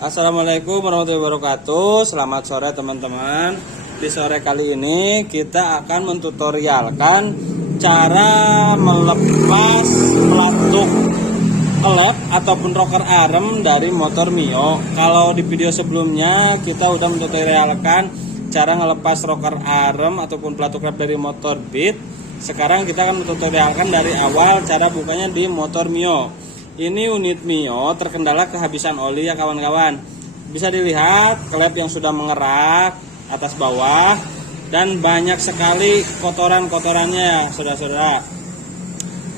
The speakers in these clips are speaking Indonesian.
Assalamualaikum warahmatullahi wabarakatuh. Selamat sore teman-teman. Di sore kali ini kita akan mentutorialkan cara melepas pelatuk klep ataupun rocker arm dari motor Mio. Kalau di video sebelumnya kita udah mentutorialkan cara ngelepas rocker arm ataupun pelatuk klep dari motor Beat. Sekarang kita akan mentutorialkan dari awal cara bukanya di motor Mio. Ini unit Mio terkendala kehabisan oli ya kawan-kawan. Bisa dilihat klep yang sudah mengerak atas bawah dan banyak sekali kotoran-kotorannya ya saudara-saudara.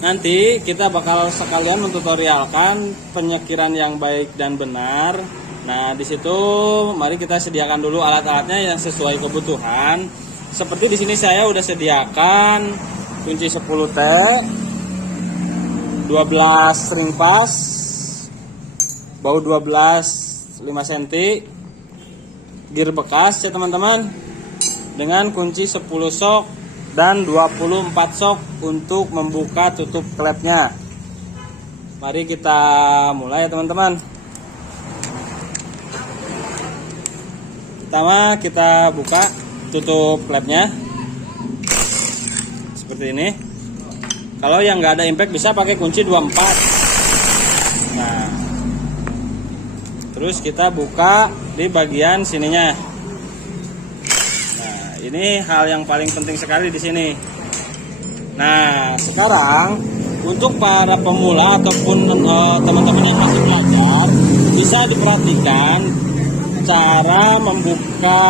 Nanti kita bakal sekalian mentutorialkan penyekiran yang baik dan benar. Nah, di situ mari kita sediakan dulu alat-alatnya yang sesuai kebutuhan. Seperti di sini saya udah sediakan kunci 10T, 12 ring pas, baut 12 5 cm, gear bekas ya teman-teman, dengan kunci 10 sok dan 24 sok untuk membuka tutup klepnya. Mari kita mulai ya teman-teman. Pertama kita buka tutup klepnya seperti ini. Kalau yang nggak ada impact bisa pakai kunci 24. Nah, terus kita buka di bagian sininya. Nah, ini hal yang paling penting sekali di sini. Nah, sekarang untuk para pemula ataupun teman-teman yang masih belajar, bisa diperhatikan cara membuka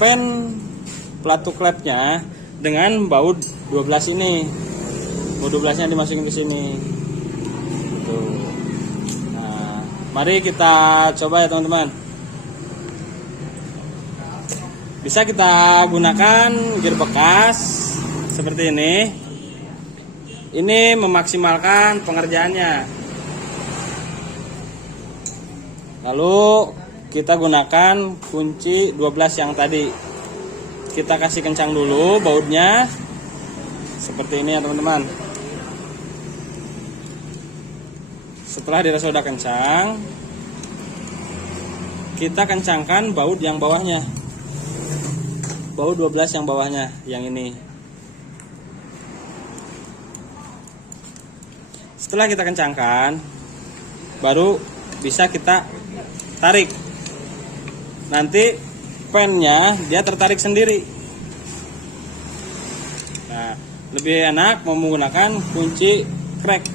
pen pelatuk klepnya dengan baut 12 ini. Baut 12 nya dimasukin ke sini. Tuh. Nah, mari kita coba ya teman-teman. Bisa kita gunakan gear bekas seperti ini. Ini memaksimalkan pengerjaannya. Lalu kita gunakan kunci 12 yang tadi. Kita kasih kencang dulu bautnya. Seperti ini ya teman-teman. Setelah dirasa udah kencang, kita kencangkan baut yang bawahnya. Baut 12 yang bawahnya, yang ini. Setelah kita kencangkan, baru bisa kita tarik. Nanti pennya dia tertarik sendiri. Nah, lebih enak menggunakan kunci crack.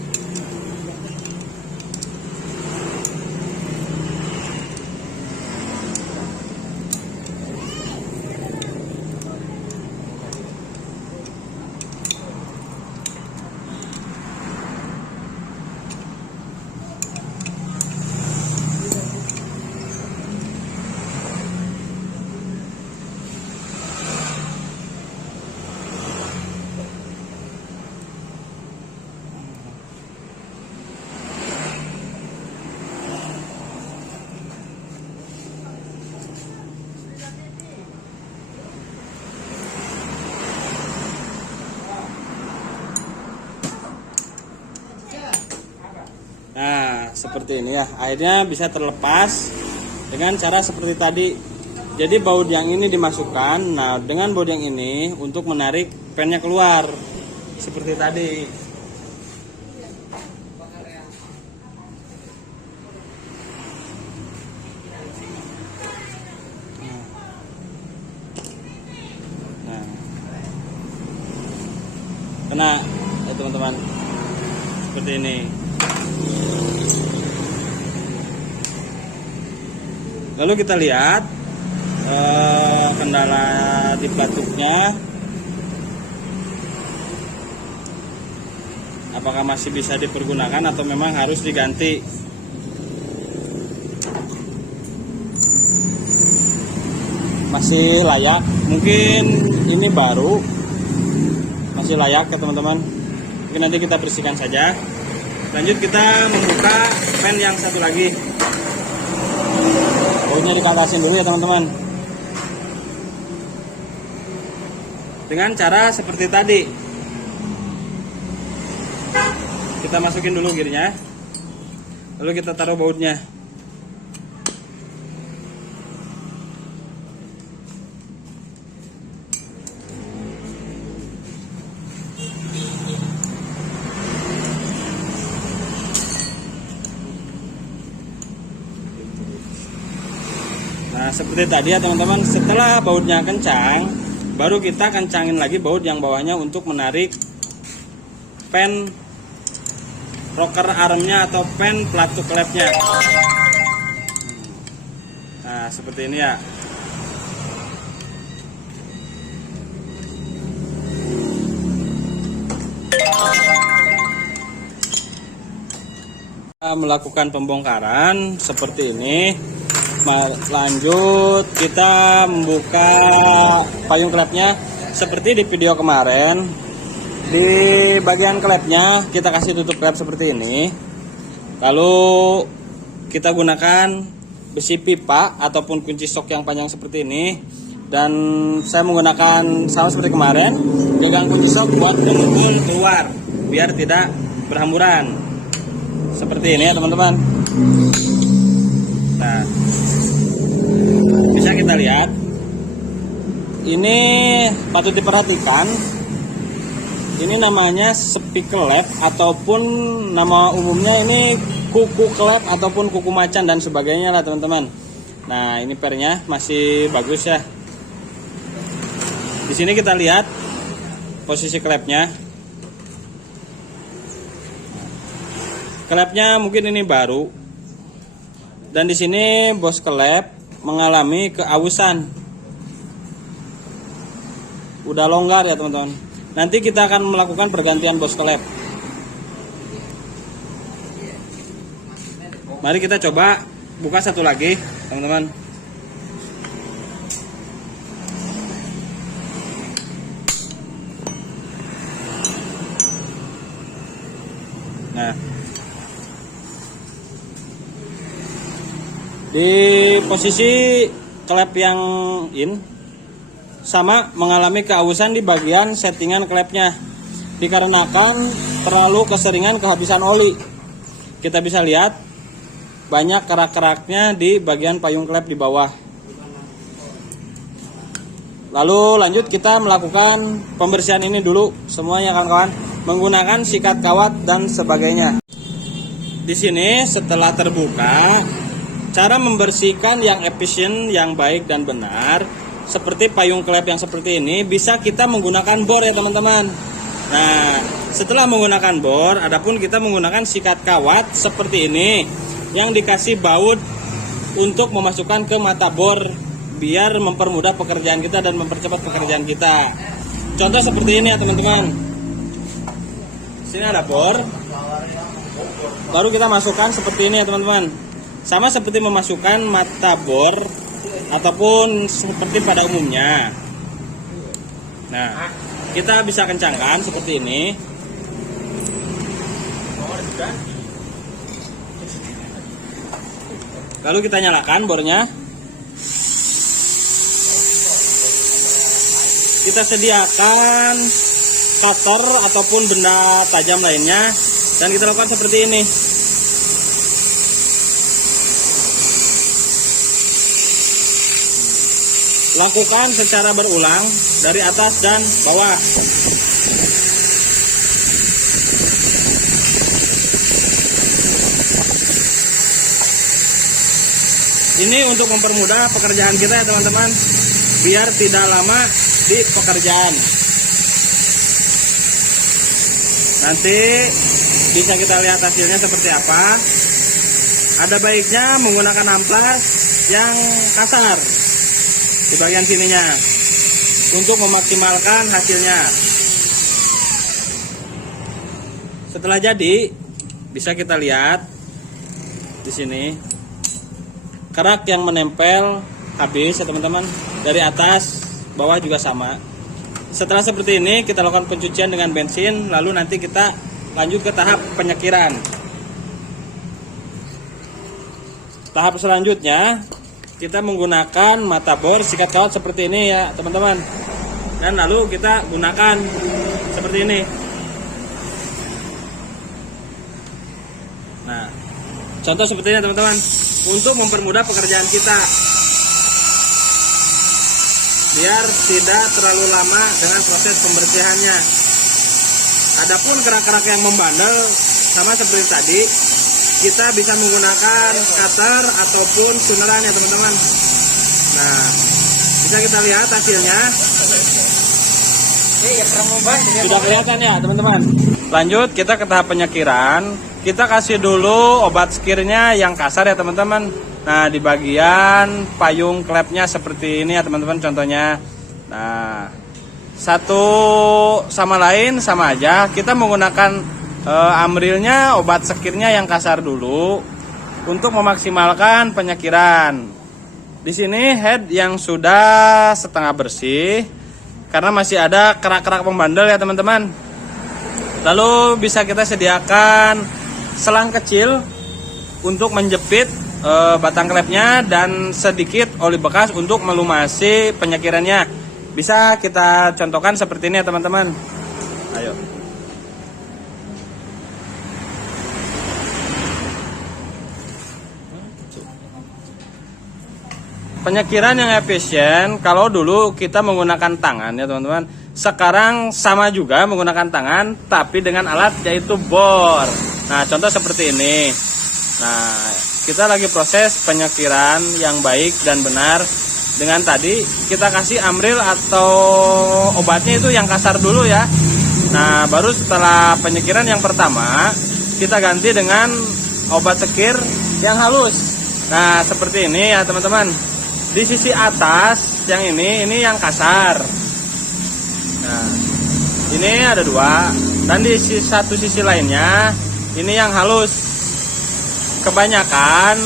Nah, seperti ini ya. Akhirnya bisa terlepas dengan cara seperti tadi. Jadi baut yang ini dimasukkan. Nah, dengan baut yang ini untuk menarik pennya keluar. Seperti tadi. Nah. Kena ya teman-teman. Seperti ini. Lalu kita lihat kendala di pelatuknya, apakah masih bisa dipergunakan atau memang harus diganti. Masih layak, mungkin ini baru, masih layak ya teman-teman. Mungkin nanti kita bersihkan saja. Lanjut kita membuka pen yang satu lagi. Bautnya dikatasin dulu ya teman-teman. Dengan cara seperti tadi. Kita masukin dulu gearnya. Lalu kita taruh bautnya. Nah, seperti tadi ya teman-teman, setelah bautnya kencang, baru kita kencangin lagi baut yang bawahnya untuk menarik pen rocker armnya atau pen pelatuk klepnya. Nah, seperti ini ya. Kita melakukan pembongkaran seperti ini. Lanjut kita membuka payung klepnya seperti di video kemarin. Di bagian klepnya kita kasih tutup klep seperti ini. Lalu kita gunakan besi pipa ataupun kunci sok yang panjang seperti ini. Dan saya menggunakan sama seperti kemarin, pegang kunci sok buat memukul keluar biar tidak berhamburan. Seperti ini ya teman-teman. Nah, bisa kita lihat, ini patut diperhatikan. Ini namanya sepi klep ataupun nama umumnya ini kuku klep ataupun kuku macan dan sebagainya lah teman-teman. Nah, ini pernya masih bagus ya. Di sini kita lihat posisi klepnya. Klepnya mungkin ini baru. Dan di sini bos klep mengalami keausan. Udah longgar ya teman-teman. Nanti kita akan melakukan pergantian bos klep. Mari kita coba buka satu lagi teman-teman. Nah, di posisi klep yang sama mengalami keausan di bagian settingan klepnya dikarenakan terlalu keseringan kehabisan oli. Kita bisa lihat banyak kerak-keraknya di bagian payung klep di bawah. Lalu lanjut kita melakukan pembersihan ini dulu semuanya kawan-kawan, menggunakan sikat kawat dan sebagainya. Di sini setelah terbuka, cara membersihkan yang efisien, yang baik dan benar seperti payung klep yang seperti ini bisa kita menggunakan bor ya teman-teman. Nah, setelah menggunakan bor, adapun kita menggunakan sikat kawat seperti ini yang dikasih baut untuk memasukkan ke mata bor biar mempermudah pekerjaan kita dan mempercepat pekerjaan kita. Contoh seperti ini ya teman-teman. Sini ada bor. Baru kita masukkan seperti ini ya teman-teman. Sama seperti memasukkan mata bor ataupun seperti pada umumnya. Nah, kita bisa kencangkan seperti ini. Lalu kita nyalakan bornya. Kita sediakan cutter ataupun benda tajam lainnya dan kita lakukan seperti ini. Lakukan secara berulang dari atas dan bawah. Ini untuk mempermudah pekerjaan kita ya teman-teman, biar tidak lama di pekerjaan. Nanti bisa kita lihat hasilnya seperti apa. Ada baiknya menggunakan amplas yang kasar di bagian sininya untuk memaksimalkan hasilnya. Setelah jadi, bisa kita lihat di sini kerak yang menempel habis ya teman-teman, dari atas bawah juga sama. Setelah seperti ini kita lakukan pencucian dengan bensin, lalu nanti kita lanjut ke tahap penyekiran. Tahap selanjutnya kita menggunakan mata bor sikat kawat seperti ini ya teman-teman, dan lalu kita gunakan seperti ini. Nah, contoh seperti ini teman-teman, untuk mempermudah pekerjaan kita biar tidak terlalu lama dengan proses pembersihannya. Adapun kerak-kerak yang membandel sama seperti tadi, kita bisa menggunakan cutter ataupun tuneran ya teman-teman. Nah, bisa kita lihat hasilnya. Sudah kelihatan ya teman-teman. Lanjut kita ke tahap penyekiran. Kita kasih dulu obat sekirnya yang kasar ya teman-teman. Nah, di bagian payung klepnya seperti ini ya teman-teman contohnya. Nah, satu sama lain sama aja. Kita menggunakan amrilnya, obat sekirnya yang kasar dulu untuk memaksimalkan penyekiran. Di sini head yang sudah setengah bersih karena masih ada kerak-kerak pembandel ya teman-teman. Lalu bisa kita sediakan selang kecil untuk menjepit batang klepnya dan sedikit oli bekas untuk melumasi penyekirannya. Bisa kita contohkan seperti ini ya teman-teman. Ayo. Penyekiran yang efisien, kalau dulu kita menggunakan tangan ya teman-teman. Sekarang sama juga menggunakan tangan, tapi dengan alat yaitu bor. Nah, contoh seperti ini. Nah, kita lagi proses penyekiran yang baik dan benar. Dengan tadi kita kasih amril atau obatnya itu yang kasar dulu ya. Nah, baru setelah penyekiran yang pertama, kita ganti dengan obat sekir yang halus. Nah, seperti ini ya teman-teman. Di sisi atas yang ini yang kasar. Nah, ini ada dua. Dan di satu sisi lainnya ini yang halus. Kebanyakan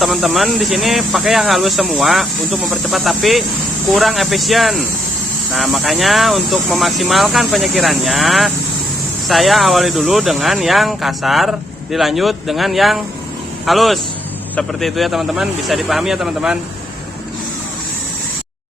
teman-teman di sini pakai yang halus semua untuk mempercepat, tapi kurang efisien. Nah, makanya untuk memaksimalkan penyekirannya, saya awali dulu dengan yang kasar, dilanjut dengan yang halus. Seperti itu ya teman-teman, bisa dipahami ya teman-teman.